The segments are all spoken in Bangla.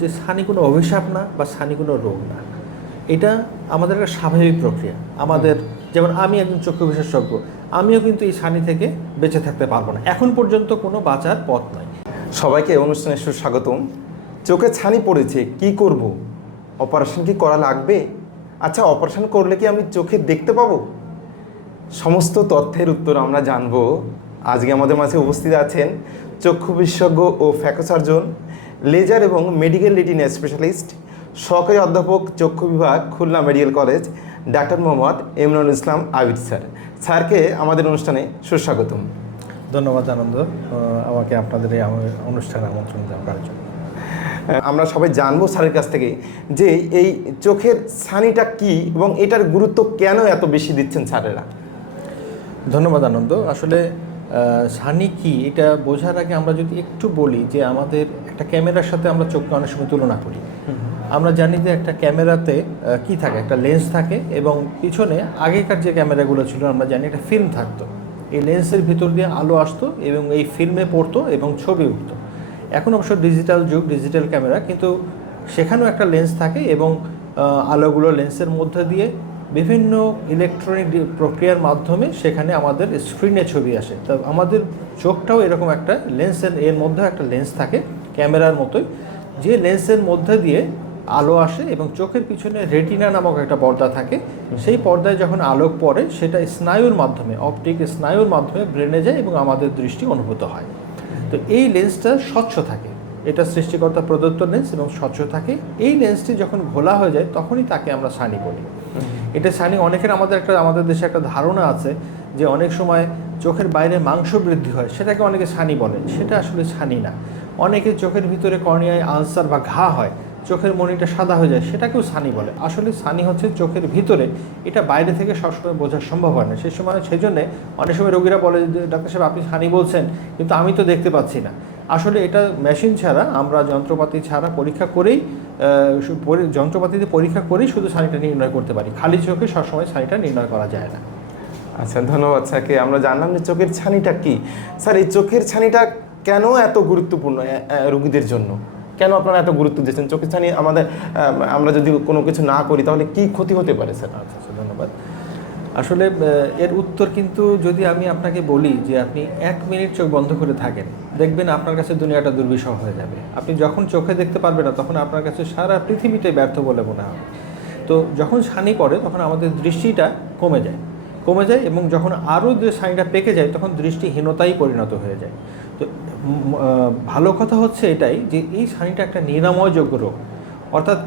যে ছানি কোনো অভিশাপ না বা সানি কোনো রোগ না। এটা আমাদের একটা স্বাভাবিক প্রক্রিয়া। আমাদের যেমন আমি একজন চক্ষু বিশেষজ্ঞ, আমিও কিন্তু এই সানি থেকে বেঁচে থাকতে পারব না। এখন পর্যন্ত কোনো বাঁচার পথ নাই। সবাইকে অনুষ্ঠানে সুস্বাগতম। চোখে ছানি পড়েছে, কি করব? অপারেশন কি করা লাগবে? আচ্ছা অপারেশন করলে কি আমি চোখে দেখতে পাবো? সমস্ত তথ্যের উত্তর আমরা জানব। আজকে আমাদের মাঝে উপস্থিত আছেন চক্ষু বিশেষজ্ঞ ও ফ্যাকো সার্জন লেজার এবং মেডিকেল রেটিনা স্পেশালিস্ট সহকারী অধ্যাপক চক্ষু বিভাগ Khulna medical college doctor Mohammad Imranul Islam Abid sir. স্যারকে আমাদের অনুষ্ঠানে সুস্বাগতম। ধন্যবাদ আনন্দ। আমাকে আপনাদের এই অনুষ্ঠানে আমন্ত্রণ দেওয়ার জন্য। আমরা সবাই জানব স্যারের কাছ থেকে যে এই চোখের ছানিটা কি এবং এটার গুরুত্ব কেন এত বেশি দিচ্ছেন স্যারেরা? ধন্যবাদ আনন্দ। আসলে সানি কি এটা বোঝার আগে আমরা যদি একটু বলি যে আমাদের একটা ক্যামেরার সাথে আমরা চোখকে অনেক সময় তুলনা করি। আমরা জানি যে একটা ক্যামেরাতে কি থাকে? একটা লেন্স থাকে এবং পিছনে আগেকার যে ক্যামেরাগুলো ছিল, আমরা জানি একটা ফিল্ম থাকতো। এই লেন্সের ভিতর দিয়ে আলো আসতো এবং এই ফিল্মে পড়তো এবং ছবি উঠতো। এখন অবশ্য ডিজিটাল যুগ ডিজিটাল ক্যামেরা কিন্তু সেখানেও একটা লেন্স থাকে এবং আলোগুলো লেন্সের মধ্যে দিয়ে বিভিন্ন ইলেকট্রনিক প্রক্রিয়ার মাধ্যমে সেখানে আমাদের স্ক্রিনে ছবি আসে। তা আমাদের চোখটাও এরকম একটা লেন্সের, এর মধ্যে একটা লেন্স থাকে। ক্যামেরার মতোই, যে লেন্সের মধ্যে দিয়ে আলো আসে এবং চোখের পিছনে রেটিনা নামক একটা পর্দা থাকে, সেই পর্দায় যখন আলোক পড়ে, সেটা স্নায়ুর মাধ্যমে, অপটিক স্নায়ুর মাধ্যমে ব্রেনে যায় এবং আমাদের দৃষ্টি অনুভূত হয়। তো এই লেন্সটা স্বচ্ছ থাকে। এটা সৃষ্টিকর্তা প্রদত্ত লেন্স এবং স্বচ্ছ থাকে। এই লেন্সটি যখন ঘোলা হয়ে যায়, তখনই তাকে আমরা ছানি বলি। এটা ছানি অনেকের আমাদের একটা, আমাদের দেশে একটা ধারণা আছে যে অনেক সময় চোখের বাইরে মাংস বৃদ্ধি হয়, সেটাকে অনেকে ছানি বলে। সেটা আসলে ছানি না। অনেকে চোখের ভিতরে কর্নিয়ায় আলসার বা ঘা হয়, চোখের মনিটা সাদা হয়ে যায়, সেটাকেও সানি বলে। আসলে সানি হচ্ছে চোখের ভিতরে, এটা বাইরে থেকে সবসময় বোঝা সম্ভব হয় না। সেই সময়, সেই জন্যে অনেক সময় রোগীরা বলে যে, ডাক্তার সাহেব, আপনি সানি বলছেন, কিন্তু আমি তো দেখতে পাচ্ছি না। আসলে এটা মেশিন ছাড়া, আমরা যন্ত্রপাতি ছাড়া পরীক্ষা করেই যন্ত্রপাতিতে পরীক্ষা করেই শুধু ছানিটা নির্ণয় করতে পারি। খালি চোখে সবসময় ছানিটা নির্ণয় করা যায় না। আচ্ছা ধন্যবাদ স্যারকে আমরা জানলাম যে চোখের ছানিটা কি? স্যার, এই চোখের ছানিটা কেন এত গুরুত্বপূর্ণ রোগীদের জন্য? কেন আপনারা এত গুরুত্ব দিচ্ছেন চোখের ছানি আমাদের আমরা যদি কোনো কিছু না করি, তাহলে কি ক্ষতি হতে পারে স্যার? আচ্ছা আচ্ছা ধন্যবাদ। আসলে এর উত্তর কিন্তু যদি আমি আপনাকে বলি যে আপনি এক মিনিট চোখ বন্ধ করে থাকেন, দেখবেন আপনার কাছে দুনিয়াটা দুর্বিষহ হয়ে যাবে। আপনি যখন চোখে দেখতে পারবেন না, তখন আপনার কাছে সারা পৃথিবীটাই ব্যর্থ বলে মনে হবে। তো যখন ছানি পড়ে, তখন আমাদের দৃষ্টিটা কমে যায়। কমে যায় এবং যখন আরও যে ছানিটা পেকে যায়, তখন দৃষ্টিহীনতাই পরিণত হয়ে যায়। তো ভালো কথা হচ্ছে এটাই যে এই ছানিটা একটা নিরাময়যোগ্য রোগ। অর্থাৎ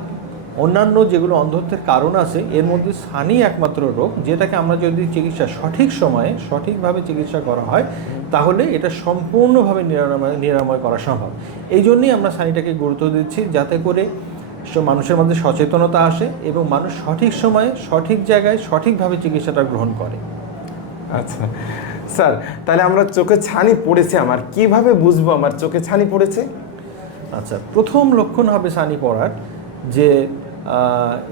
অন্যান্য যেগুলো অন্ধত্বের কারণ আছে, এর মধ্যে ছানি একমাত্র রোগ, যেটাকে আমরা যদি চিকিৎসা সঠিক সময়ে, সঠিকভাবে চিকিৎসা করা হয়, তাহলে এটা সম্পূর্ণভাবে নিরাময় নিরাময় করা সম্ভব। এই জন্যই আমরা ছানিটাকে গুরুত্ব দিচ্ছি, যাতে করে মানুষের মধ্যে সচেতনতা আসে এবং মানুষ সঠিক সময়ে, সঠিক জায়গায় সঠিকভাবে চিকিৎসাটা গ্রহণ করে। আচ্ছা। স্যার, তাহলে আমরা চোখে ছানি পড়েছে আমার। কীভাবে বুঝব আমার চোখে ছানি পড়েছে? আচ্ছা প্রথম লক্ষণ হবে ছানি পড়ার যে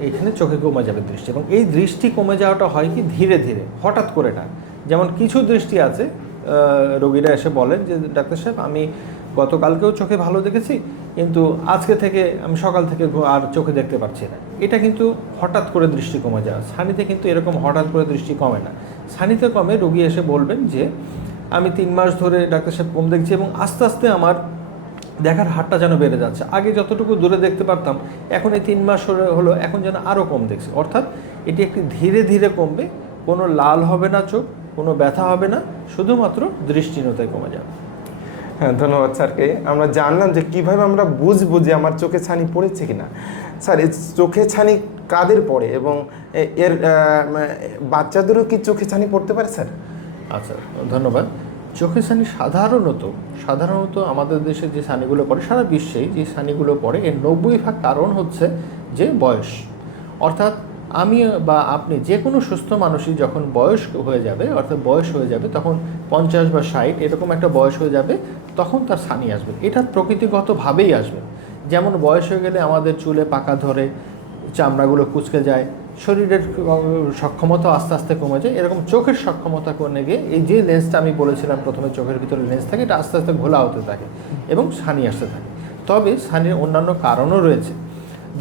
এখানে চোখে কমে যাবে দৃষ্টি। এবং এই দৃষ্টি কমে যাওয়াটা হয় কি ধীরে ধীরে, হঠাৎ করে না। যেমন কিছু দৃষ্টি আছে রোগীরা এসে বলেন যে, ডাক্তার সাহেব, আমি গতকালকেও চোখে ভালো দেখেছি, কিন্তু আজকে থেকে আমি সকাল থেকে আর চোখে দেখতে পাচ্ছি না। এটা কিন্তু হঠাৎ করে দৃষ্টি কমে যাওয়া। ছানিতে কিন্তু এরকম হঠাৎ করে দৃষ্টি কমে না। ছানিতে কমে রোগী এসে বলবেন যে, আমি তিন মাস ধরে ডাক্তার সাহেব কম দেখছি এবং আস্তে আস্তে আমার দেখার হারটা যেন বেড়ে যাচ্ছে। আগে যতটুকু দূরে দেখতে পারতাম, এখন এই তিন মাস হলো- এখন যেন আরও কম দেখছি। অর্থাৎ এটি একটি ধীরে ধীরে কমবে। কোনো লাল হবে না চোখ, কোনো ব্যথা হবে না, শুধুমাত্র দৃষ্টিহীনতায় কমে যাবে। হ্যাঁ ধন্যবাদ স্যারকে। আমরা জানলাম যে কীভাবে আমরা বুঝব যে আমার চোখে ছানি পড়েছে কিনা। স্যার চোখে ছানি কাদের পড়ে এবং এর বাচ্চাদেরও কি চোখে ছানি পড়তে পারে, স্যার? আচ্ছা ধন্যবাদ। চোখে ছানি সাধারণত সাধারণত আমাদের দেশে যে ছানিগুলো পড়ে, সারা বিশ্বেই যে ছানিগুলো পড়ে, এর নব্বই ভাগ কারণ হচ্ছে যে বয়স। অর্থাৎ আমি বা আপনি যে কোনো সুস্থ মানুষই যখন বয়স হয়ে যাবে, অর্থাৎ বয়স হয়ে যাবে, তখন পঞ্চাশ বা ষাট এরকম একটা বয়স হয়ে যাবে, তখন তার ছানি আসবে। এটা প্রকৃতিগতভাবেই আসবে। যেমন বয়স হয়ে গেলে আমাদের চুলে পাকা ধরে চামড়াগুলো কুচকে যায়, শরীরের সক্ষমতা আস্তে আস্তে কমে যায়, এরকম চোখের সক্ষমতা কমে গিয়ে এই যে লেন্সটা আমি বলেছিলাম প্রথমে চোখের ভিতরে লেন্স থাকে, এটা আস্তে আস্তে ঘোলা হতে থাকে এবং ছানি আসতে থাকে। তবে ছানির অন্যান্য কারণও রয়েছে।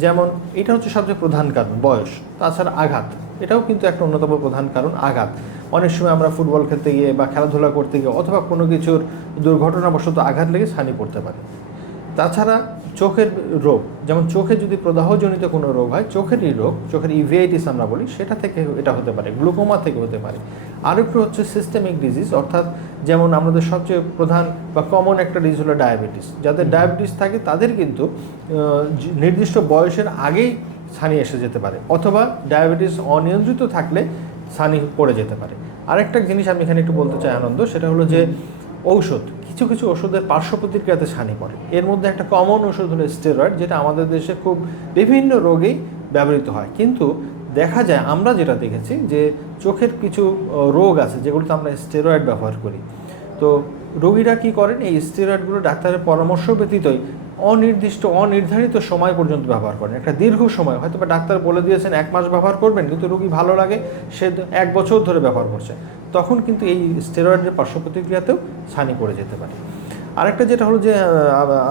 যেমন এটা হচ্ছে সবচেয়ে প্রধান কারণ, বয়স, তাছাড়া আঘাত, এটাও কিন্তু একটা অন্যতম প্রধান কারণ, আঘাত। অনেক সময় আমরা ফুটবল খেলতে গিয়ে বা খেলাধুলা করতে গিয়ে অথবা কোনো কিছুর দুর্ঘটনাবশত আঘাত লেগে ছানি পড়তে পারে। তাছাড়া চোখের রোগ যেমন চোখে যদি প্রদাহজনিত কোনো রোগ হয় চোখেরই রোগ চোখের ইভিআইটিস আমরা বলি সেটা থেকে এটা হতে পারে গ্লুকোমা থেকে হতে পারে। আরেকটু হচ্ছে সিস্টেমিক ডিজিজ অর্থাৎ যেমন আমাদের সবচেয়ে প্রধান বা কমন একটা ডিজিজ হলো ডায়াবেটিস যাদের ডায়াবেটিস থাকে তাদের কিন্তু নির্দিষ্ট বয়সের আগেই ছানি এসে যেতে পারে অথবা ডায়াবেটিস অনিয়ন্ত্রিত থাকলে ছানি পড়ে যেতে পারে। আরেকটা জিনিস আমি এখানে একটু বলতে চাই আনন্দ সেটা হলো যে ঔষধ, কিছু কিছু ওষুধের পার্শ্ব প্রতিক্রিয়াতে ছানি পড়ে। এর মধ্যে একটা কমন ওষুধ হলো স্টেরয়েড যেটা আমাদের দেশে খুব বিভিন্ন রোগেই ব্যবহৃত হয়। কিন্তু দেখা যায়, আমরা যেটা দেখেছি যে চোখের কিছু রোগ আছে, যেগুলোতে আমরা স্টেরয়েড ব্যবহার করি। তো রোগীরা কি করেন, এই স্টেরয়েডগুলো ডাক্তারের পরামর্শ ব্যতীতই অনির্দিষ্ট, অনির্ধারিত সময় পর্যন্ত ব্যবহার করেন। একটা দীর্ঘ সময় হয়তো বা ডাক্তার বলে দিয়েছেন এক মাস ব্যবহার করবেন, কিন্তু রোগী ভালো লাগে, সে এক বছর ধরে ব্যবহার করছে। তখন কিন্তু এই স্টেরয়েডের পার্শ্ব প্রতিক্রিয়াতেও ছানি পড়ে যেতে পারে। আরেকটা যেটা হলো যে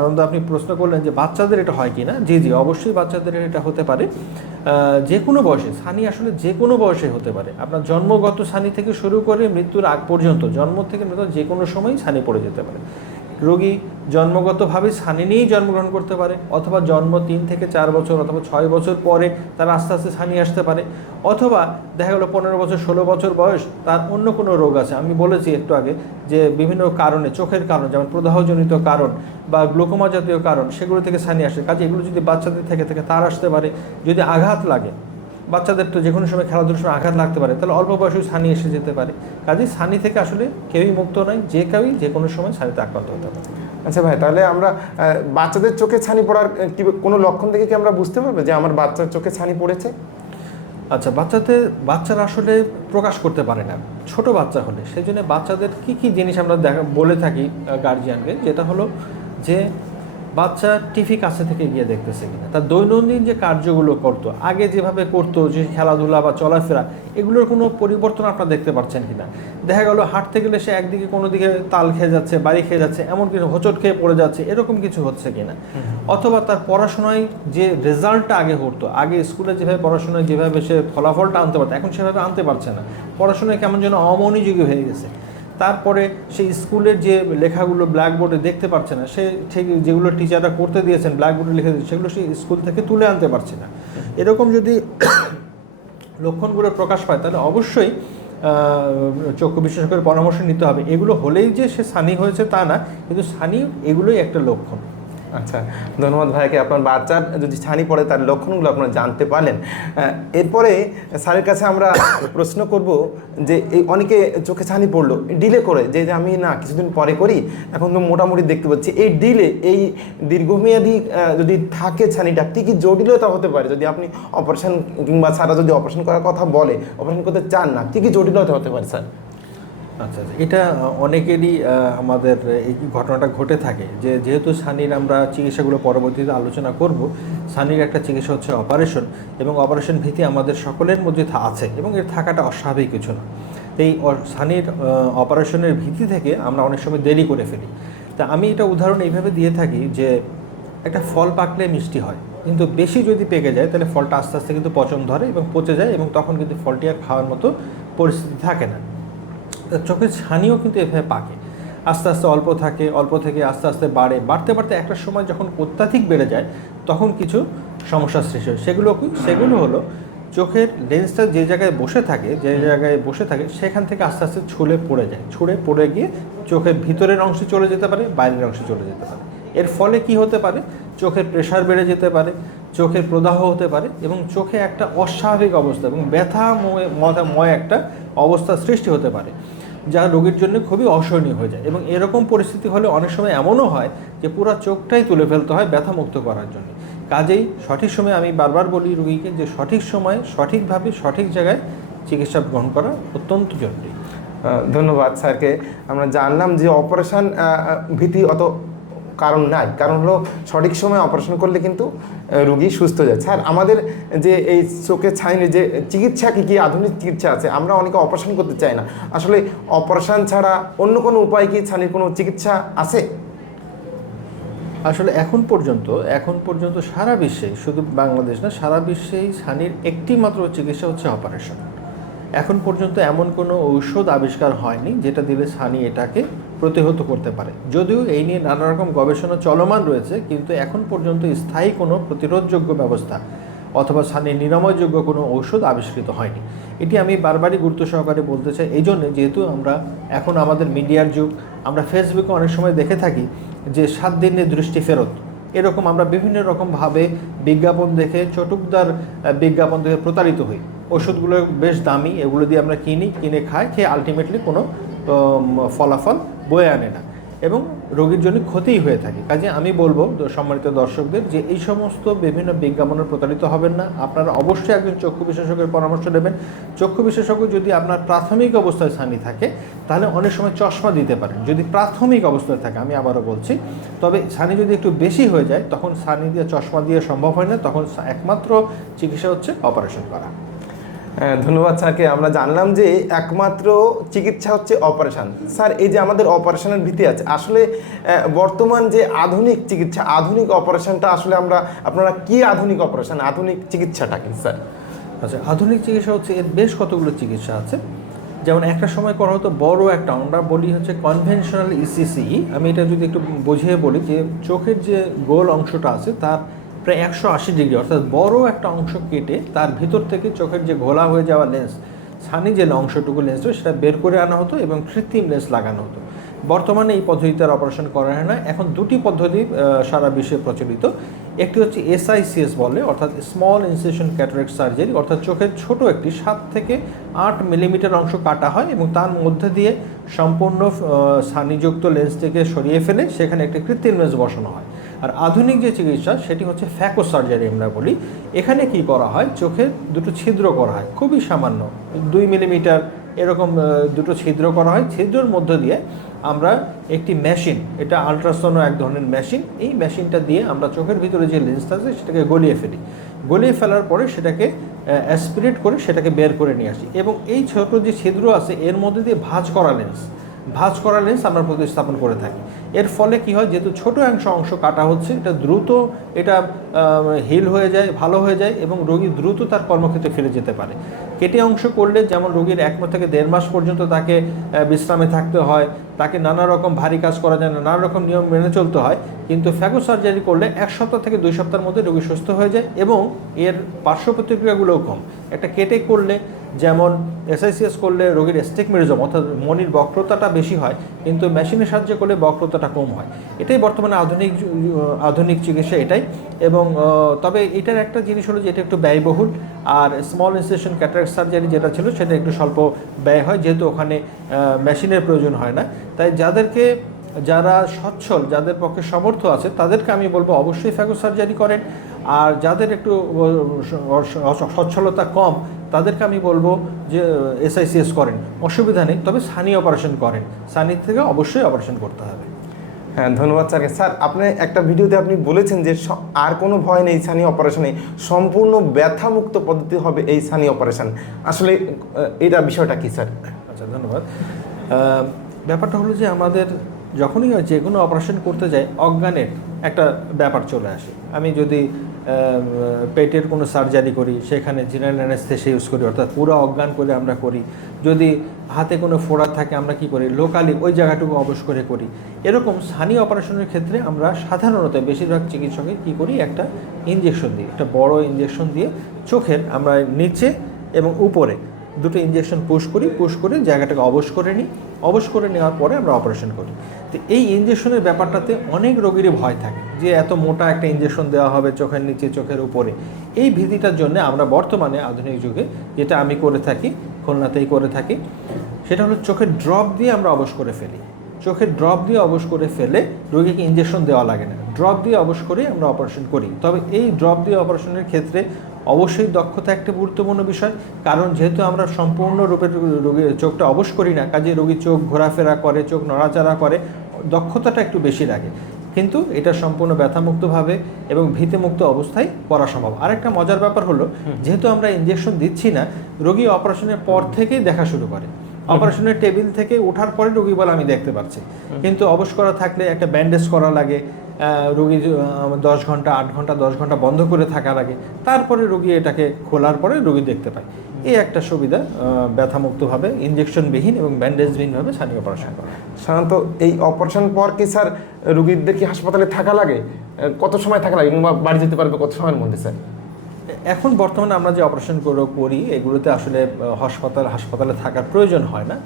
আনন্দ আপনি প্রশ্ন করলেন যে, বাচ্চাদের এটা হয় কি না জি জি, অবশ্যই বাচ্চাদের এটা হতে পারে। যে কোনো বয়সে ছানি আসলে যে কোনো বয়সে হতে পারে। আপনার জন্মগত ছানি থেকে শুরু করে মৃত্যুর আগ পর্যন্ত, জন্ম থেকে মৃত্যু যে কোনো সময় ছানি পড়ে যেতে পারে। রোগী জন্মগতভাবে সানি নিয়েই জন্মগ্রহণ করতে পারে, অথবা জন্ম তিন থেকে চার বছর অথবা ছয় বছর পরে তার আস্তে আস্তে ছানি আসতে পারে, অথবা দেখা গেলো পনেরো বছর, ষোলো বছর বয়স, তার অন্য কোনো রোগ আছে। আমি বলেছি একটু আগে যে বিভিন্ন কারণে, চোখের কারণ, যেমন প্রদাহজনিত কারণ বা গ্লোকোমা জাতীয় কারণ, সেগুলো থেকে সানি আসে। কাজে এগুলো যদি বাচ্চাদের থেকে থেকে তার আসতে পারে, যদি আঘাত লাগে, বাচ্চাদের তো যে কোনো সময় খেলাধুলার সময় আঘাত লাগতে পারে, তাহলে অল্প বয়সেও সানি এসে যেতে পারে। কাজেই সানি থেকে আসলে কেউই মুক্ত নয়, যে কেউই যে কোনো সময় সানিতে আক্রান্ত হতে পারে। আচ্ছা ভাই, তাহলে আমরা বাচ্চাদের চোখে ছানি পড়ার কোনো লক্ষণ দেখে কি আমরা বুঝতে পারব যে আমার বাচ্চার চোখে ছানি পড়েছে? আচ্ছা বাচ্চাতে, বাচ্চারা আসলে প্রকাশ করতে পারে না। ছোট বাচ্চা হলে। সেই জন্য বাচ্চাদের কি কি জিনিস আমরা দেখা, বলে থাকি গার্জিয়ানকে যেটা হলো যে বাচ্চা টিভি কাছে থেকে গিয়ে দেখতেছে কিনা। তার দৈনন্দিন যে কার্যগুলো করতো আগে যেভাবে করতো যে খেলাধুলা বা চলাফেরা এগুলোর কোনো পরিবর্তন আপনারা দেখতে পাচ্ছেন কিনা? দেখা গেল হাঁটতে গেলে সে একদিকে কোনো দিকে তাল খেয়ে যাচ্ছে বাড়ি খেয়ে যাচ্ছে এমন কিছু হোঁচট খেয়ে পড়ে যাচ্ছে এরকম কিছু হচ্ছে কিনা? অথবা তার পড়াশোনায় যে রেজাল্টটা আগে হতো আগে স্কুলে যেভাবে পড়াশোনায় যেভাবে সে ফলাফলটা আনতে পারতো এখন সেভাবে আনতে পারছে না। পড়াশোনায় কেমন যেন অমনোযোগী হয়ে গেছে। তারপরে সেই স্কুলের যে লেখাগুলো ব্ল্যাকবোর্ডে দেখতে পারছে না, সে ঠিক যেগুলো টিচাররা করতে দিয়েছেন, ব্ল্যাকবোর্ডে লিখে দিয়েছে সেগুলো সে স্কুল থেকে তুলে আনতে পারছে না। এরকম যদি লক্ষণগুলো প্রকাশ পায়, তাহলে অবশ্যই চক্ষু বিশেষজ্ঞের পরামর্শ নিতে হবে। এগুলো হলেই যে সে সানি হয়েছে তা না, কিন্তু সানি এগুলোই একটা লক্ষণ। আচ্ছা ধন্যবাদ ভাইকে। আপনার বাচ্চার যদি ছানি পড়ে, তার লক্ষণগুলো আপনারা জানতে পারলেন। এরপরে স্যারের কাছে আমরা প্রশ্ন করব যে, এই অনেকে চোখে ছানি পড়ল, ডিলে করে, যে আমি না, কিছুদিন পরে করি, এখন তো মোটামুটি দেখতে পাচ্ছি। এই ডিলে, এই দীর্ঘমেয়াদী যদি থাকে ছানিটা, কী কী জটিলতা হতে পারে? যদি আপনি অপারেশন কিংবা স্যারা যদি অপারেশন করার কথা বলে, অপারেশন করতে চান না, কী কী জটিলতা হতে পারে, স্যার? আচ্ছা আচ্ছা। এটা অনেকেরই আমাদের এই ঘটনাটা ঘটে থাকে যে যেহেতু সানির আমরা চিকিৎসাগুলো পরবর্তীতে আলোচনা করব, সানির একটা চিকিৎসা হচ্ছে অপারেশন এবং অপারেশন ভীতি আমাদের সকলের মধ্যে আছে এবং এর থাকাটা অস্বাভাবিক কিছু না। এই সানির অপারেশনের ভীতি থেকে আমরা অনেক সময় দেরি করে ফেলি। তা আমি এটা উদাহরণ এইভাবে দিয়ে থাকি যে একটা ফল পাকলে মিষ্টি হয়, কিন্তু বেশি যদি পেকে যায় তাহলে ফলটা আস্তে আস্তে কিন্তু পচন ধরে এবং পচে যায় এবং তখন কিন্তু ফলটি আর খাওয়ার মতো পরিস্থিতি থাকে না। চোখের ছানিও কিন্তু এভাবে পাকে। আস্তে আস্তে অল্প থাকে অল্প থেকে আস্তে আস্তে বাড়ে। বাড়তে বাড়তে একটা সময় যখন অত্যাধিক বেড়ে যায় তখন কিছু সমস্যার সৃষ্টি হয়। সেগুলো কি? সেগুলো হলো চোখের লেন্সটা যে জায়গায় বসে থাকে যে জায়গায় বসে থাকে সেখান থেকে আস্তে আস্তে ছুলে পড়ে যায়। ছুঁড়ে পড়ে গিয়ে চোখের ভিতরের অংশে চলে যেতে পারে বাইরের অংশে চলে যেতে পারে। এর ফলে কি হতে পারে? চোখের প্রেশার বেড়ে যেতে পারে চোখের প্রদাহ হতে পারে এবং চোখে একটা অস্বাভাবিক অবস্থা এবং ব্যথাময় ময় একটা অবস্থা সৃষ্টি হতে পারে। যা রোগীর জন্য খুবই অসহনীয় হয়ে যায়। এবং এরকম পরিস্থিতি হলে অনেক সময় এমনও হয় যে পুরো চোখটাই তুলে ফেলতে হয় ব্যথা মুক্ত করার জন্য। কাজেই সঠিক সময়ে আমি বারবার বলি রোগীকে যে সঠিক সময়ে সঠিকভাবে সঠিক জায়গায় চিকিৎসা গ্রহণ করা অত্যন্ত জরুরি। ধন্যবাদ স্যারকে। আমরা জানলাম যে অপারেশন ভীতি অত কারণ নাই। কারণ হলো সঠিক সময় অপারেশন করলে কিন্তু রুগী সুস্থ যায় স্যার আমাদের যে এই চোখে ছাইনি, যে চিকিৎসা কী কী আধুনিক চিকিৎসা আছে, আমরা অনেকে অপারেশন করতে চাই না। আসলে অপারেশন ছাড়া অন্য কোনো উপায় কি ছানির কোনো চিকিৎসা আছে? আসলে এখন পর্যন্ত এখন পর্যন্ত সারা বিশ্বে, শুধু বাংলাদেশ না, সারা বিশ্বেই ছানির একটি মাত্র চিকিৎসা হচ্ছে অপারেশন এখন পর্যন্ত এমন কোনো ঔষধ আবিষ্কার হয়নি, যেটা দিলে ছানি এটাকে প্রতিহত করতে পারে। যদিও এই নিয়ে নানা রকম গবেষণা চলমান রয়েছে, কিন্তু এখন পর্যন্ত স্থায়ী কোনো প্রতিরোধযোগ্য ব্যবস্থা অথবা ছানি নিরাময়যোগ্য কোনো ঔষধ আবিষ্কৃত হয়নি। এটি আমি বারবারই গুরুত্ব সহকারে বলতে চাই, এই জন্যে যেহেতু আমরা এখন আমাদের মিডিয়ার যুগ, আমরা ফেসবুকে অনেক সময় দেখে থাকি যে সাত দিনের দৃষ্টি ফেরত। এরকম আমরা বিভিন্ন রকমভাবে বিজ্ঞাপন দেখে চটুকদার বিজ্ঞাপন দেখে প্রতারিত হই। ওষুধগুলো বেশ দামি, এগুলো দিয়ে আমরা কিনি, কিনে খাই, খেয়ে আলটিমেটলি কোনো ফলাফল বয়ে আনে না। এবং রোগীর জন্য ক্ষতিই হয়ে থাকে। কাজে আমি বলব সম্মানিত দর্শকদের যে এই সমস্ত বিভিন্ন বিজ্ঞাপনে প্রতারিত হবেন না। আপনারা অবশ্যই একজন চক্ষু বিশেষজ্ঞের পরামর্শ নেবেন। চক্ষু বিশেষজ্ঞ যদি আপনার প্রাথমিক অবস্থায় ছানি থাকে, তাহলে অনেক সময় চশমা দিতে পারেন। যদি প্রাথমিক অবস্থায় থাকে, আমি আবারও বলছি। তবে ছানি যদি একটু বেশি হয়ে যায়, তখন ছানি দিয়ে চশমা দিয়ে সম্ভব হয় না। তখন একমাত্র চিকিৎসা হচ্ছে অপারেশন করা। ধন্যবাদ স্যারকে। আমরা জানলাম যে একমাত্র চিকিৎসা হচ্ছে অপারেশন। স্যার, এই যে আমাদের অপারেশনের ভীতি আছে, আসলে বর্তমান যে আধুনিক চিকিৎসা, আধুনিক অপারেশনটা আসলে আমরা, আপনারা কি আধুনিক অপারেশন, আধুনিক চিকিৎসাটা কি, স্যার? আচ্ছা আধুনিক চিকিৎসা হচ্ছে, এর বেশ কতগুলো চিকিৎসা আছে। যেমন একটা সময় করা হতো, বড় একটা, আমরা বলি হচ্ছে কনভেনশনাল ইসিসি আমি এটা যদি একটু বুঝিয়ে বলি, যে চোখের যে গোল অংশটা আছে, তার প্রায় একশো আশি ডিগ্রি, অর্থাৎ বড় একটা অংশ কেটে তার ভিতর থেকে চোখের যে ঘোলা হয়ে যাওয়া লেন্স ছানি যে অংশটুকু লেন্স সেটা বের করে আনা হতো এবং কৃত্রিম লেন্স লাগানো হতো। বর্তমানে এই পদ্ধতিতে আর অপারেশন করা হয় না। এখন দুটি পদ্ধতি সারা বিশ্বে প্রচলিত। একটি হচ্ছে এসআইসিএস বলে, অর্থাৎ স্মল ইনসেশন ক্যাটারেক্ট সার্জারি অর্থাৎ চোখের ছোট একটি সাত থেকে আট মিলিমিটার অংশ কাটা হয় এবং তার মধ্যে দিয়ে সম্পূর্ণ ছানিযুক্ত লেন্সটিকে সরিয়ে ফেলে সেখানে একটি কৃত্রিম লেন্স বসানো হয়। আর আধুনিক যে চিকিৎসা, সেটি হচ্ছে ফ্যাকো সার্জারি আমরা বলি। এখানে কি করা হয়? চোখে দুটো ছিদ্র করা হয়, খুবই সামান্য। দুই মিলিমিটার এরকম দুটো ছিদ্র করা হয়। ছিদ্রর মধ্য দিয়ে আমরা একটি মেশিন, এটা আলট্রাসাউন্ড এক ধরনের মেশিন, এই মেশিনটা দিয়ে আমরা চোখের ভিতরে যে লেন্সটা আছে, সেটাকে গলিয়ে ফেলি। গলিয়ে ফেলার পরে সেটাকে অ্যাসপিরেট করে সেটাকে বের করে নিয়ে আসি। এবং এই ছোট যে ছিদ্র আছে, এর মধ্যে দিয়ে ভাঁজ করা লেন্স। ভাঁজ করা লেন্স আমরা প্রতিস্থাপন করে থাকি। এর ফলে কি হয়, যেহেতু ছোট অংশ অংশ কাটা হচ্ছে, এটা দ্রুত, এটা হিল হয়ে যায়, ভালো হয়ে যায় এবং রোগী দ্রুত তার কর্মক্ষেত্রে ফিরে যেতে পারে। কেটে অংশ করলে যেমন রোগীর এক থেকে দেড় মাস পর্যন্ত তাকে বিশ্রামে থাকতে হয়, তাকে নানা রকম ভারী কাজ করা যায় না, নানা রকম নিয়ম মেনে চলতে হয়, কিন্তু ফ্যাগো সার্জারি করলে এক সপ্তাহ থেকে দুই সপ্তাহের মধ্যে রোগী সুস্থ হয়ে যায় এবং এর পার্শ্ব প্রতিক্রিয়াগুলোও কম। একটা কেটে করলে, যেমন এসআইসিএস করলে রোগীর স্টিকমেরিজম অর্থাৎ মনির বক্রতাটা বেশি হয়, কিন্তু মেশিনের সাহায্যে করলে বক্রতাটা কম হয়। এটাই বর্তমানে আধুনিক আধুনিক চিকিৎসা এটাই। এবং তবে এটার একটা জিনিস হলো যে এটা একটু ব্যয়বহুল, আর স্মল ইনসেশন ক্যাটারাক্ট সার্জারি যেটা ছিল সেটা একটু স্বল্প ব্যয় হয়, যেহেতু ওখানে মেশিনের প্রয়োজন হয় না। তাই যাদেরকে, যারা সচ্ছল, যাদের পক্ষে সমর্থ আছে, তাদেরকে আমি বলব অবশ্যই ফ্যাগো সার্জারি করেন। আর যাদের একটু সচ্ছলতা কম তাদেরকে আমি বলব যে এসআইসিএস করেন। অসুবিধা নেই তবে সানি অপারেশন করেন। সানি থেকে অবশ্যই অপারেশন করতে হবে। হ্যাঁ ধন্যবাদ স্যারকে স্যার আপনি একটা ভিডিওতে আপনি বলেছেন যে আর কোনো ভয় নেই সানি অপারেশনে সম্পূর্ণ ব্যথামুক্ত পদ্ধতি হবে এই সানি অপারেশন আসলে এটা বিষয়টা কি স্যার? আচ্ছা ধন্যবাদ। ব্যাপারটা হলো যে আমাদের যখনই যে কোনো অপারেশন করতে যাই অজ্ঞানের একটা ব্যাপার চলে আসে। আমি যদি পেটের কোনো সার্জারি করি, সেখানে জেনারেল অ্যানেস্থেসে ইউজ করি, অর্থাৎ পুরো অজ্ঞান করে আমরা করি। যদি হাতে কোনো ফোড়া থাকে, আমরা কি করি? লোকালি ওই জায়গাটুকু অবশ করে করি। এরকম সানি অপারেশনের ক্ষেত্রে আমরা সাধারণত বেশিরভাগ চিকিৎসকের কি করি? একটা ইঞ্জেকশন দিই একটা বড় ইঞ্জেকশন দিয়ে চোখের আমরা নিচে এবং উপরে দুটো ইঞ্জেকশন পুশ করি পুশ করে জায়গাটাকে অবশ করে নিই। অবশ করে নেওয়ার পরে আমরা অপারেশন করি। তো এই ইঞ্জেকশনের ব্যাপারটাতে অনেক রোগীরই ভয় থাকে যে এত মোটা একটা ইঞ্জেকশন দেওয়া হবে চোখের নিচে, চোখের উপরে। এই ভীতিটার জন্য আমরা বর্তমানে আধুনিক যুগে যেটা আমি করে থাকি, খুলনাতেই করে থাকি, সেটা হলো চোখের ড্রপ দিয়ে আমরা অবশ করে ফেলি। চোখের ড্রপ দিয়ে অবশ করে ফেলে রোগীকে ইঞ্জেকশন দেওয়া লাগে না। ড্রপ দিয়ে অবশ করেই আমরা অপারেশন করি। তবে এই ড্রপ দিয়ে অপারেশনের ক্ষেত্রে অবশ্যই দক্ষতা একটা গুরুত্বপূর্ণ বিষয় কারণ যেহেতু আমরা সম্পূর্ণরূপে রোগীর চোখটা অবশ করি না কাজে রোগীর চোখ ঘোরাফেরা করে চোখ নড়াচড়া করে দক্ষতাটা একটু বেশি লাগে। কিন্তু এটা সম্পূর্ণ ব্যথামুক্তভাবে এবং ভীতিমুক্ত অবস্থায় করা সম্ভব। আরেকটা মজার ব্যাপার হলো যেহেতু আমরা ইঞ্জেকশন দিচ্ছি না রোগী অপারেশনের পর থেকেই দেখা শুরু করে। অপারেশনের টেবিল থেকে ওঠার পরে রোগী বলে আমি দেখতে পাচ্ছি কিন্তু অবশ করা থাকলে একটা ব্যান্ডেজ করা লাগে রুগী দশ ঘণ্টা আট ঘণ্টা দশ ঘণ্টা বন্ধ করে থাকার আগে তারপরে রুগী এটাকে খোলার পরে রুগী দেখতে পায়। এই একটা সুবিধা ব্যথামুক্তভাবে ইঞ্জেকশনবিহীন এবং ব্যান্ডেজবিহীনভাবে ছানি অপারেশন করা। সাধারণত এই অপারেশন পর কি স্যার রুগীদের কি হাসপাতালে থাকা লাগে? কত সময় থাকা লাগে? কিংবা বাড়ি যেতে পারবে কত সময়ের মধ্যে স্যার? এখন বর্তমানে আমরা যে অপারেশনগুলো করি এগুলোতে আসলে হাসপাতাল হাসপাতালে থাকার প্রয়োজন হয় না।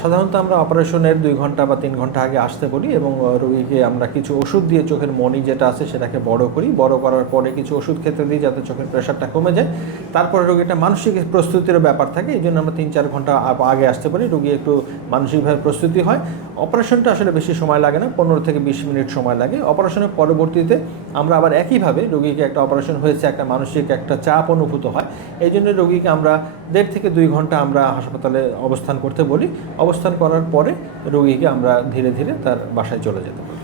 সাধারণত আমরা অপারেশনের দুই ঘণ্টা বা তিন ঘণ্টা আগে আসতে বলি এবং রোগীকে আমরা কিছু ওষুধ দিয়ে চোখের মনি যেটা আছে সেটাকে বড় করি। বড় করার পরে কিছু ওষুধ খেতে দিই যাতে চোখের প্রেশারটা কমে যায়। তারপরে রোগীটা মানসিক প্রস্তুতিরও ব্যাপার থাকে, এই জন্য আমরা তিন চার ঘণ্টা আগে আসতে পারি। রোগী একটু মানসিকভাবে প্রস্তুতি হয়। অপারেশনটা আসলে বেশি সময় লাগে না, পনেরো থেকে বিশ মিনিট সময় লাগে। অপারেশনের পরবর্তীতে আমরা আবার একইভাবে রোগীকে একটা অপারেশন হয়েছে, একটা মানসিক একটা চাপ অনুভূত হয়। এই জন্য রোগীকে আমরা দেড় থেকে দুই ঘণ্টা আমরা হাসপাতালে অবস্থান করতে বলি। অবস্থান করার পরে রোগীকে আমরা ধীরে ধীরে তার বাসায় চলে যেতে বলি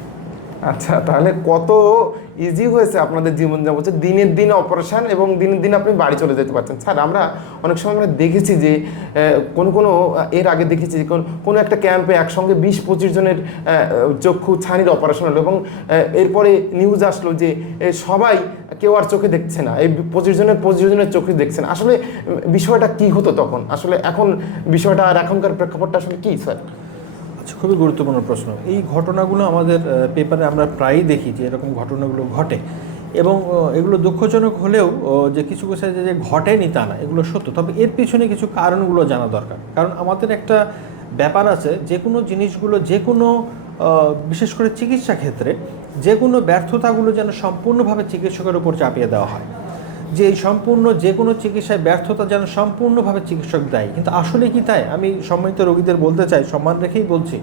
আচ্ছা তাহলে কত ইজি হয়েছে আপনাদের জীবনযাপন? হচ্ছে দিনের দিন অপারেশন এবং দিনের দিন আপনি বাড়ি চলে যেতে পারছেন। স্যার, আমরা অনেক সময় আমরা দেখেছি যে কোন কোনো এর আগে দেখেছি যে, কোন- কোনো একটা ক্যাম্পে একসঙ্গে বিশ পঁচিশ জনের চক্ষু ছানির অপারেশন হলো এবং এরপরে নিউজ আসলো যে সবাই কেউ আর চোখে দেখছে না। এই পঁচিশ জনের পঁচিশ জনের চোখে দেখছে না। আসলে বিষয়টা কি হতো তখন? আসলে এখন বিষয়টা আর এখনকার প্রেক্ষাপটটা আসলে কী, স্যার? আচ্ছা খুবই গুরুত্বপূর্ণ প্রশ্ন। এই ঘটনাগুলো আমাদের পেপারে আমরা প্রায়ই দেখি যে এরকম ঘটনাগুলো ঘটে। এবং এগুলো দুঃখজনক হলেও যে কিছু কিছু যে ঘটেনি তা না, এগুলো সত্য। তবে এর পিছনে কিছু কারণগুলো জানা দরকার। কারণ আমাদের একটা ব্যাপার আছে, যে কোনো জিনিসগুলো, যে কোনো বিশেষ করে চিকিৎসা ক্ষেত্রে, যে কোনো ব্যর্থতাগুলো যেন সম্পূর্ণভাবে চিকিৎসকের উপর চাপিয়ে দেওয়া হয়। যে সম্পূর্ণ যে কোনো চিকিৎসায় ব্যর্থতা যেন সম্পূর্ণভাবে চিকিৎসক দেয়। কিন্তু আসলে কি তাই? আমি সম্মানিত রোগীদের বলতে চাই, সম্মান রেখেই বলছি,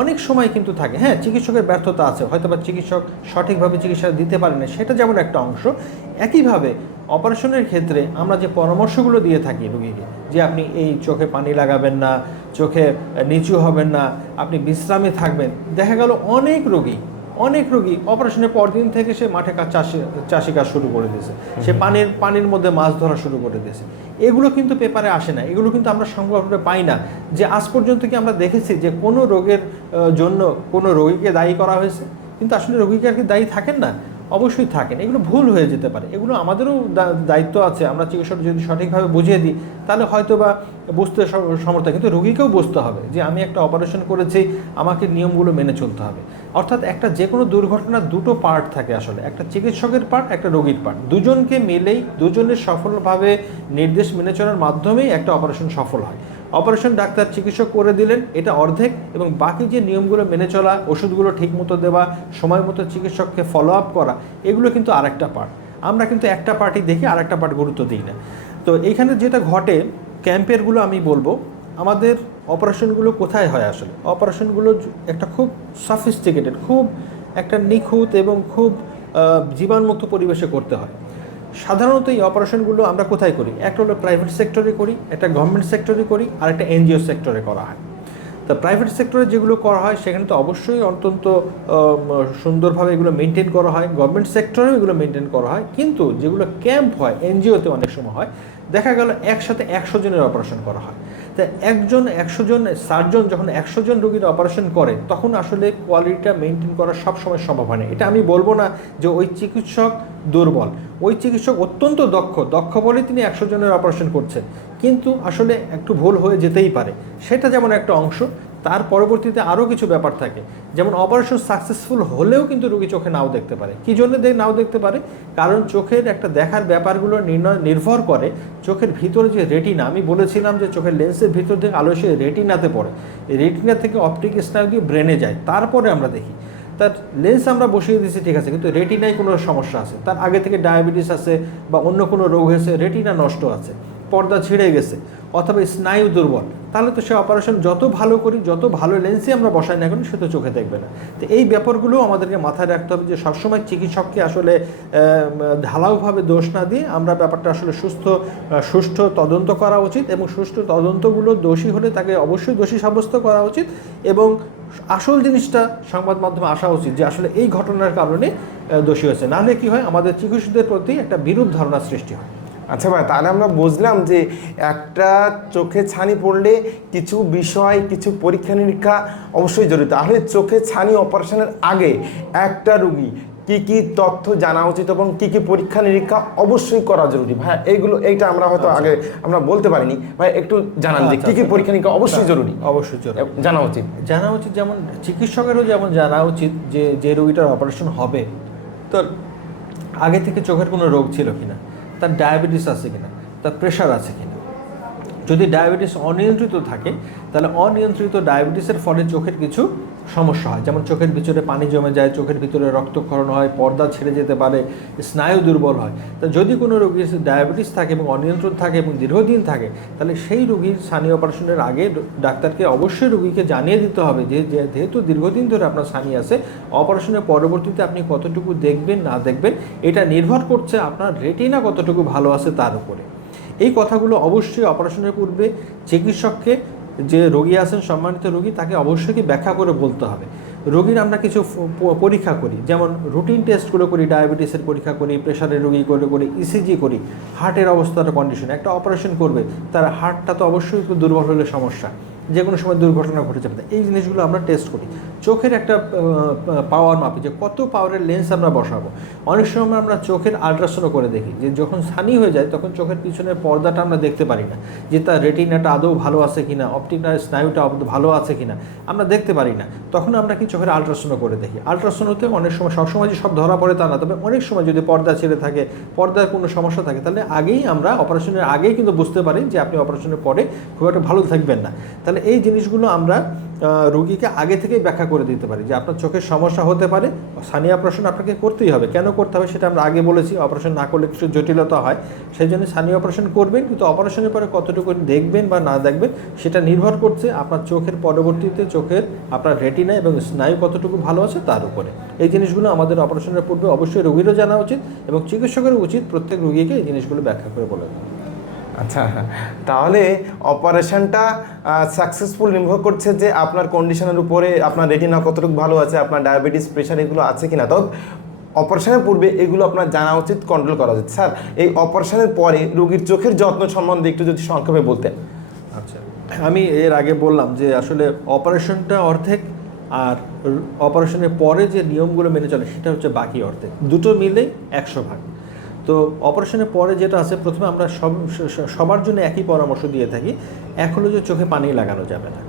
অনেক সময় কিন্তু থাকে। হ্যাঁ চিকিৎসকের ব্যর্থতা আছে হয়তো বা চিকিৎসক সঠিকভাবে চিকিৎসা দিতে পারে না, সেটা যেমন একটা অংশ। একইভাবে অপারেশনের ক্ষেত্রে আমরা যে পরামর্শগুলো দিয়ে থাকি রোগীকে, যে আপনি এই চোখে পানি লাগাবেন না, চোখে নিচু হবেন না, আপনি বিশ্রামে থাকবেন, দেখা গেল অনেক রোগী অনেক রোগী অপারেশনের পরদিন থেকে সে মাঠে কাজ চাষি চাষি কাজ শুরু করে দিয়েছে। সে পানির পানির মধ্যে মাছ ধরা শুরু করে দিয়েছে। এগুলো কিন্তু পেপারে আসে না। এগুলো কিন্তু আমরা সংবাদপত্রে পাই না। যে আজ পর্যন্ত কি আমরা দেখেছি যে কোনো রোগের জন্য কোনো রোগীকে দায়ী করা হয়েছে? কিন্তু আসলে রোগীকে আর কি দায়ী থাকেন না। অবশ্যই থাকেন। এগুলো ভুল হয়ে যেতে পারে। এগুলো আমাদেরও দায়িত্ব আছে। আমরা চিকিৎসক যদি সঠিকভাবে বুঝিয়ে দিই, তাহলে হয়তো বা বুঝতে সম- সমর্থ। কিন্তু রোগীকেও বুঝতে হবে যে, আমি একটা অপারেশন করেছি, আমাকে নিয়মগুলো মেনে চলতে হবে। অর্থাৎ একটা যে কোনো দুর্ঘটনার দুটো পার্ট থাকে আসলে। একটা চিকিৎসকের পার্ট, একটা রোগীর পার্ট। দুজনকে মিলেই, দুজনের সফলভাবে নির্দেশ মেনে চলার মাধ্যমেই একটা অপারেশন সফল হয়। অপারেশন ডাক্তার চিকিৎসক করে দিলেন, এটা অর্ধেক এবং বাকি যে নিয়মগুলো মেনে চলা, ওষুধগুলো ঠিকমতো দেওয়া, সময় মতো চিকিৎসককে ফলো আপ করা, এগুলো কিন্তু আরেকটা পার্ট আমরা কিন্তু একটা পার্টি দেখে আরেকটা পার্ট গুরুত্ব দিই না। তো এইখানে যেটা ঘটে ক্যাম্পেরগুলো আমি বলব, আমাদের অপারেশনগুলো কোথায় হয় আসলে? অপারেশনগুলো একটা খুব সফিস্টিকেটেড খুব একটা নিখুঁত এবং খুব জীবাণুমুক্ত পরিবেশে করতে হয়। সাধারণত এই অপারেশনগুলো আমরা কোথায় করি? একটা হলো প্রাইভেট সেক্টরে করি, একটা গভর্নমেন্ট সেক্টরে করি, আর একটা এনজিও সেক্টরে করা হয়। তা প্রাইভেট সেক্টরে যেগুলো করা হয়, সেখানে তো অবশ্যই অত্যন্ত সুন্দরভাবে এগুলো মেনটেন করা হয়। গভর্নমেন্ট সেক্টরেও এগুলো মেনটেন করা হয়। কিন্তু যেগুলো ক্যাম্প হয় এনজিওতে অনেক সময় হয়, দেখা গেল একসাথে একশো জনের অপারেশন করা হয়। তা একজন, একশো জন সার্জন যখন একশো জন রোগীর অপারেশন করে, তখন আসলে কোয়ালিটিটা মেনটেন করা সবসময় সম্ভব হয় না। এটা আমি বলব না যে ওই চিকিৎসক দুর্বল। ওই চিকিৎসক অত্যন্ত দক্ষ দক্ষ বলে তিনি একশো জনের অপারেশন করছেন। কিন্তু আসলে একটু ভুল হয়ে যেতেই পারে। সেটা যেমন একটা অংশ তার পরবর্তীতে আরও কিছু ব্যাপার থাকে। যেমন অপারেশন সাকসেসফুল হলেও কিন্তু রুগী চোখে নাও দেখতে পারে। কী জন্য নাও দেখতে পারে? কারণ চোখের একটা দেখার ব্যাপারগুলো নির্ণয় নির্ভর করে চোখের ভিতরে যে রেটিনা আমি বলেছিলাম যে চোখের লেন্সের ভিতর থেকে আলো এসে রেটিনাতে পড়ে। রেটিনা থেকে অপটিক স্নায়ু দিয়ে ব্রেনে যায়। তারপরে আমরা দেখি। তার লেন্স আমরা বসিয়ে দিয়েছি, ঠিক আছে, কিন্তু রেটিনায় কোনো সমস্যা আছে। তার আগে থেকে ডায়াবেটিস আছে বা অন্য কোনো রোগ হয়েছে রেটিনা নষ্ট আছে, পর্দা ছিঁড়ে গেছে, অথবা স্নায়ু দুর্বল। তাহলে তো সে অপারেশন যত ভালো করি যত ভালো লেন্সই আমরা বসাই না কেন, সে তো চোখে দেখবে না। তো এই ব্যাপারগুলো আমাদেরকে মাথায় রাখতে হবে যে সবসময় চিকিৎসককে আসলে ঢালাওভাবে দোষ না দিয়ে আমরা ব্যাপারটা আসলে সুস্থ সুষ্ঠু তদন্ত করা উচিত এবং সুষ্ঠু তদন্তগুলো দোষী হলে তাকে অবশ্যই দোষী সাব্যস্ত করা উচিত এবং আসল জিনিসটা সংবাদ মাধ্যমে আসা উচিত যে আসলে এই ঘটনার কারণে দোষী হয়েছে। নাহলে কি হয়? আমাদের চিকিৎসকদের প্রতি একটা বিরূপ ধারণা সৃষ্টি হয়। আচ্ছা ভাই তাহলে আমরা বুঝলাম যে একটা চোখে ছানি পড়লে কিছু বিষয় কিছু পরীক্ষা নিরীক্ষা অবশ্যই জরুরি। তাহলে চোখে ছানি অপারেশনের আগে একটা রুগী কি কি তথ্য জানা উচিত এবং কি কি পরীক্ষা নিরীক্ষা অবশ্যই করা জরুরি। ভাই এইগুলো এইটা আমরা হয়তো আগে আমরা বলতে পারিনি। ভাই একটু জানান যে আচ্ছা, কি কি আচ্ছা। পরীক্ষা নিরীক্ষা অবশ্যই জরুরি। অবশ্যই জরুরি। জানা উচিত। জানা উচিত যেমন চিকিৎসকেরও যেমন জানা উচিত যে যে রোগীটার অপারেশন হবে তো আগে থেকে চোখের কোনো রোগ ছিল কিনা? তার ডায়াবেটিস আছে কিনা, তার প্রেশার আছে কিনা। যদি ডায়াবেটিস অনিয়ন্ত্রিত থাকে, তাহলে অনিয়ন্ত্রিত ডায়াবেটিসের ফলে চোখের কিছু সমস্যা হয়। যেমন চোখের ভিতরে পানি জমে যায়, চোখের ভিতরে রক্তক্ষরণ হয়, পর্দা ছেড়ে যেতে পারে, স্নায়ু দুর্বল হয়। তা যদি কোনো রোগীর ডায়াবেটিস থাকে এবং অনিয়ন্ত্রণ থাকে এবং দীর্ঘদিন থাকে, তাহলে সেই রোগীর সানি অপারেশনের আগে ডাক্তারকে অবশ্যই রোগীকে জানিয়ে দিতে হবে যে যেহেতু দীর্ঘদিন ধরে আপনার সানি আছে, অপারেশনের পরবর্তীতে আপনি কতটুকু দেখবেন, না দেখবেন, এটা নির্ভর করছে আপনার রেটিনা কতটুকু ভালো আছে তার উপরে। এই কথাগুলো অবশ্যই অপারেশনের পূর্বে চিকিৎসককে যে রোগী আছেন, সম্মানিত রোগী, তাকে অবশ্যই কি ব্যাখ্যা করে বলতে হবে। রোগীর আমরা কিছু পরীক্ষা করি। যেমন রুটিন টেস্টগুলো করি ডায়াবেটিসের পরীক্ষা করি প্রেশারের রোগী করে করি ইসিজি করি হার্টের অবস্থার কন্ডিশন একটা অপারেশন করবে, তার হার্টটা তো অবশ্যই দুর্বল হলে সমস্যা। যে কোনো সময় দুর্ঘটনা ঘটে যাবে। এই জিনিসগুলো আমরা টেস্ট করি। চোখের একটা পাওয়ার মাপি যে কত পাওয়ারের লেন্স আমরা বসাবো। অনেক সময় আমরা চোখের আল্ট্রাসাউন্ড করে দেখি যে যখন সানি হয়ে যায় তখন চোখের পিছনের পর্দাটা আমরা দেখতে পারি না। যে তার রেটিনাটা আদৌ ভালো আছে কি না অপটিকটা স্নায়ুটা ভালো আছে কি না আমরা দেখতে পারি না। তখন আমরা কি চোখের আল্ট্রাসাউন্ড করে দেখি। আল্ট্রাসাউন্ডতে অনেক সময়, সবসময় যে সব ধরা পড়ে তা না, তবে অনেক সময় যদি পর্দা ছেড়ে থাকে, পর্দার কোনো সমস্যা থাকে, তাহলে আগেই আমরা অপারেশনের আগেই কিন্তু বুঝতে পারি যে আপনি অপারেশনের পরে খুব একটা ভালো থাকবেন না। তাহলে এই জিনিসগুলো আমরা রোগীকে আগে থেকেই ব্যাখ্যা করে দিতে পারি যে আপনার চোখের সমস্যা হতে পারে, সানি অপারেশন আপনাকে করতেই হবে। কেন করতে হবে সেটা আমরা আগে বলেছি, অপারেশন না করলে কিছু জটিলতা হয়। সেই জন্য সানি অপারেশন করবেন, কিন্তু অপারেশনের পরে কতটুকু দেখবেন বা না দেখবেন সেটা নির্ভর করছে আপনার চোখের পরবর্তীতে চোখের আপনার রেটিনা এবং স্নায়ু কতটুকু ভালো আছে তার উপরে। এই জিনিসগুলো আমাদের অপারেশনের পূর্বে অবশ্যই রোগীরও জানা উচিত এবং চিকিৎসকেরও উচিত প্রত্যেক রুগীকে এই জিনিসগুলো ব্যাখ্যা করে বলে দেওয়া। আচ্ছা তাহলে অপারেশনটা সাকসেসফুল নির্ভর করছে যে আপনার কন্ডিশনের উপরে আপনার রেটিনা কতটুকু ভালো আছে, আপনার ডায়াবেটিস প্রেশার এগুলো আছে কিনা। তো অপারেশনের পূর্বে এগুলো আপনার জানা উচিত কন্ট্রোল করা উচিত। স্যার, এই অপারেশনের পরে রোগীর চোখের যত্ন সম্বন্ধে একটু যদি সংক্ষেপে বলতেন। আচ্ছা আমি এর আগে বললাম যে আসলে অপারেশনটা অর্ধেক আর অপারেশনের পরে যে নিয়মগুলো মেনে চলে সেটা হচ্ছে বাকি অর্ধেক। দুটো মিলেই একশো ভাগ। তো অপারেশনের পরে যেটা আছে, প্রথমে আমরা সব সবার জন্য একই পরামর্শ দিয়ে থাকি। এক হলো যে চোখে পানি লাগানো যাবে না।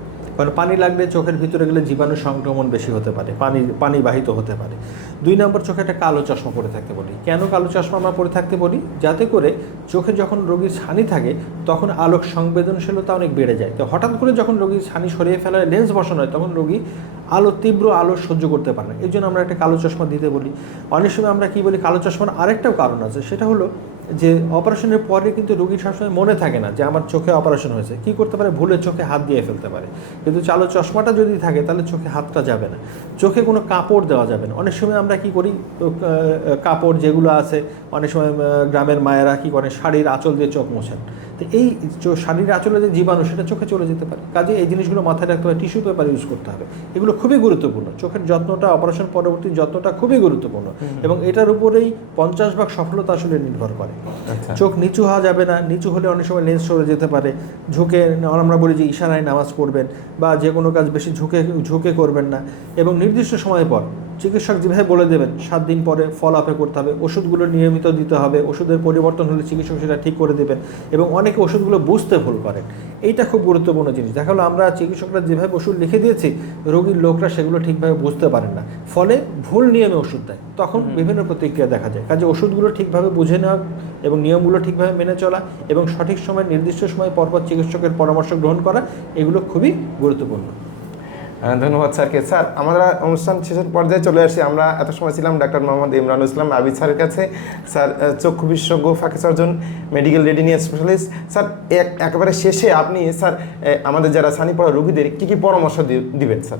কারণ পানি লাগলে চোখের ভিতরে গেলে জীবাণু সংক্রমণ বেশি হতে পারে, পানি পানি বাহিত হতে পারে। দুই নম্বর চোখে একটা কালো চশমা পরে থাকতে বলি। কেন কালো চশমা আমরা পরে থাকতে বলি? যাতে করে চোখে যখন রোগীর ছানি থাকে, তখন আলোক সংবেদনশীলতা অনেক বেড়ে যায়। তো হঠাৎ করে যখন রোগীর ছানি সরিয়ে ফেলার লেন্স বসানো হয়, তখন রোগী আলো, তীব্র আলো সহ্য করতে পারে না। এই জন্য আমরা একটা কালো চশমা দিতে বলি। অনেক সময় আমরা কি বলি? কালো চশমার আরেকটাও কারণ আছে। সেটা হলো যে অপারেশনের পরে কিন্তু রোগীর সবসময় মনে থাকে না যে আমার চোখে অপারেশন হয়েছে। কি করতে পারে? ভুলে চোখে হাত দিয়ে ফেলতে পারে। কিন্তু চালো চশমাটা যদি থাকে, তাহলে চোখে হাতটা যাবে না। চোখে কোনো কাপড় দেওয়া যাবে না। অনেক সময় আমরা কি করি? কাপড় যেগুলো আছে, অনেক সময় গ্রামের মায়েরা কি করে শাড়ির আঁচল দিয়ে চোখ মোছেন। তো এই শাড়ির আঁচলে যে জীবাণু সেটা চোখে চলে যেতে পারে। কাজে এই জিনিসগুলো মাথায় রাখতে হবে টিস্যু পেপার ইউজ করতে হবে। এগুলো খুবই গুরুত্বপূর্ণ। চোখের যত্নটা অপারেশন পরবর্তী যত্নটা খুবই গুরুত্বপূর্ণ। এবং এটার উপরেই পঞ্চাশ ভাগ সফলতা আসলে নির্ভর করে। আচ্ছা। চোখ নিচু হওয়া যাবে না নিচু হলে অনেক সময় লেন্স সরে যেতে পারে। ঝুঁকে আমরা বলি যে ইশারায় নামাজ পড়বেন বা যে কোনো কাজ বেশি ঝুঁকে ঝুঁকে করবেন না। এবং নির্দিষ্ট সময় পর চিকিৎসক যেভাবে বলে দেবেন সাত দিন পরে ফল আপে করতে হবে ওষুধগুলো নিয়মিত দিতে হবে ওষুধের পরিবর্তন হলে চিকিৎসক সেটা ঠিক করে দেবেন এবং অনেকে ওষুধগুলো বুঝতে ভুল করেন। এইটা খুব গুরুত্বপূর্ণ জিনিস। দেখা হলো আমরা চিকিৎসকরা যেভাবে ওষুধ লিখে দিয়েছি রোগীর লোকরা সেগুলো ঠিকভাবে বুঝতে পারেন না। ফলে ভুল নিয়মে ওষুধ দেয়। তখন বিভিন্ন প্রতিক্রিয়া দেখা যায়। কাজে ওষুধগুলো ঠিকভাবে বুঝে নেওয়া এবং নিয়মগুলো ঠিকভাবে মেনে চলা এবং সঠিক সময় নির্দিষ্ট সময় পরপর চিকিৎসকের পরামর্শ গ্রহণ করা এগুলো খুবই গুরুত্বপূর্ণ। ধন্যবাদ স্যারকে। স্যার, আমরা অনুষ্ঠান শেষের পর্যায়ে চলে আসি। আমরা এত সময় ছিলাম ডাক্তার মোহাম্মদ ইমরান ইসলাম আবিদ স্যারের কাছে। স্যার চক্ষু বিশেষজ্ঞ, phaco surgeon medical retina specialist sir এক- একেবারে শেষে আপনি, স্যার আমাদের যারা সানি পড়া রোগীদের কী কী পরামর্শ দিবেন, স্যার?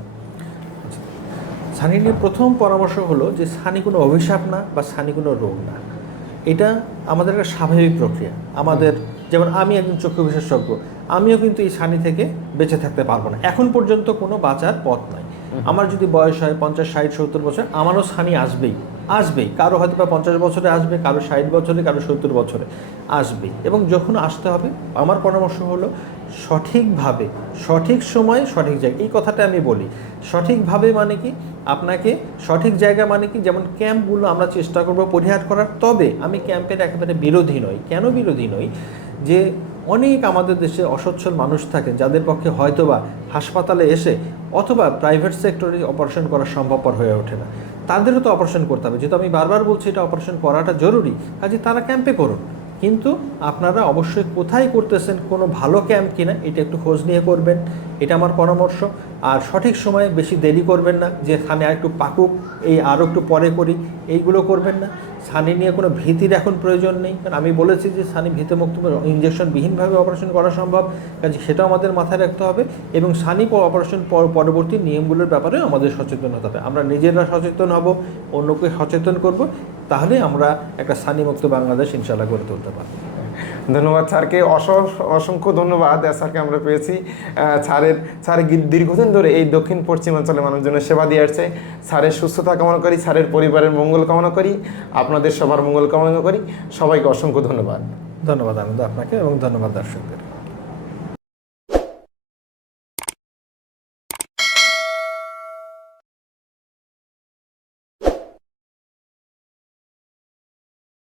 ছানি নিয়ে প্রথম পরামর্শ হলো যে ছানি কোনো অভিশাপ না বা ছানি কোনো রোগ না। এটা আমাদের একটা স্বাভাবিক প্রক্রিয়া। আমাদের যেমন আমি একজন চক্ষু বিশেষজ্ঞ, আমিও কিন্তু এই সানি থেকে বেঁচে থাকতে পারব না। এখন পর্যন্ত কোনো বাঁচার পথ নাই। আমার যদি বয়স হয় পঞ্চাশ, ষাট, সত্তর বছর, আমারও ছানি আসবেই আসবেই। কারও হয়তো বা পঞ্চাশ বছরে আসবে, কারও ষাট বছরে, কারও সত্তর বছরে আসবে এবং যখন আসতে হবে, আমার পরামর্শ হলো সঠিকভাবে, সঠিক সময় সঠিক জায়গা, এই কথাটা আমি বলি, সঠিকভাবে মানে কি? আপনাকে সঠিক জায়গা মানে কি? যেমন ক্যাম্পগুলো আমরা চেষ্টা করব পরিহার করার, তবে আমি ক্যাম্পের একেবারে বিরোধী নই। কেন বিরোধী নই? যে অনেক আমাদের দেশে অসচ্ছল মানুষ থাকেন, যাদের পক্ষে হয়তোবা হাসপাতালে এসে অথবা প্রাইভেট সেক্টরে অপারেশন করা সম্ভবপর হয়ে ওঠে না। তাদেরও তো অপারেশন করতে হবে। যেহেতু আমি বারবার বলছি এটা অপারেশন করাটা জরুরি, কাজে তারা ক্যাম্পে করুন। কিন্তু আপনারা অবশ্যই কোথায় করতেছেন, কোনো ভালো ক্যাম্প কিনা, এটা একটু খোঁজ নিয়ে করবেন। এটা আমার পরামর্শ। আর সঠিক সময়ে বেশি দেরি করবেন না, যে থানে আর একটু পাকুক, এই আরও একটু পরে করি, এইগুলো করবেন না। সানি নিয়ে কোনো ভীতির এখন প্রয়োজন নেই। কারণ আমি বলেছি যে সানি ভীতিমুক্ত ইঞ্জেকশনবিহীনভাবে অপারেশন করা সম্ভব, কাজে সেটাও আমাদের মাথায় রাখতে হবে এবং সানি অপারেশন পর- পরবর্তী নিয়মগুলোর ব্যাপারেও আমাদের সচেতন হতে হবে। আমরা নিজেরা সচেতন হব, অন্যকে সচেতন করব, তাহলে আমরা একটা সানিমুক্ত বাংলাদেশ ইনশাল্লাহ গড়ে তুলতে পারব। ধন্যবাদ স্যারকে। অসংখ্য ধন্যবাদ স্যারকে আমরা পেয়েছি। স্যারের, স্যার দীর্ঘদিন ধরে এই দক্ষিণ পশ্চিমাঞ্চলের মানুষজনের সেবা দিয়ে আসছে। স্যারের সুস্থতা কামনা করি, স্যারের পরিবারের মঙ্গল কামনা করি, আপনাদের সবার মঙ্গল কামনা করি। সবাইকে অসংখ্য ধন্যবাদ। ধন্যবাদ আনন্দ আপনাকে এবং ধন্যবাদ দর্শকদের।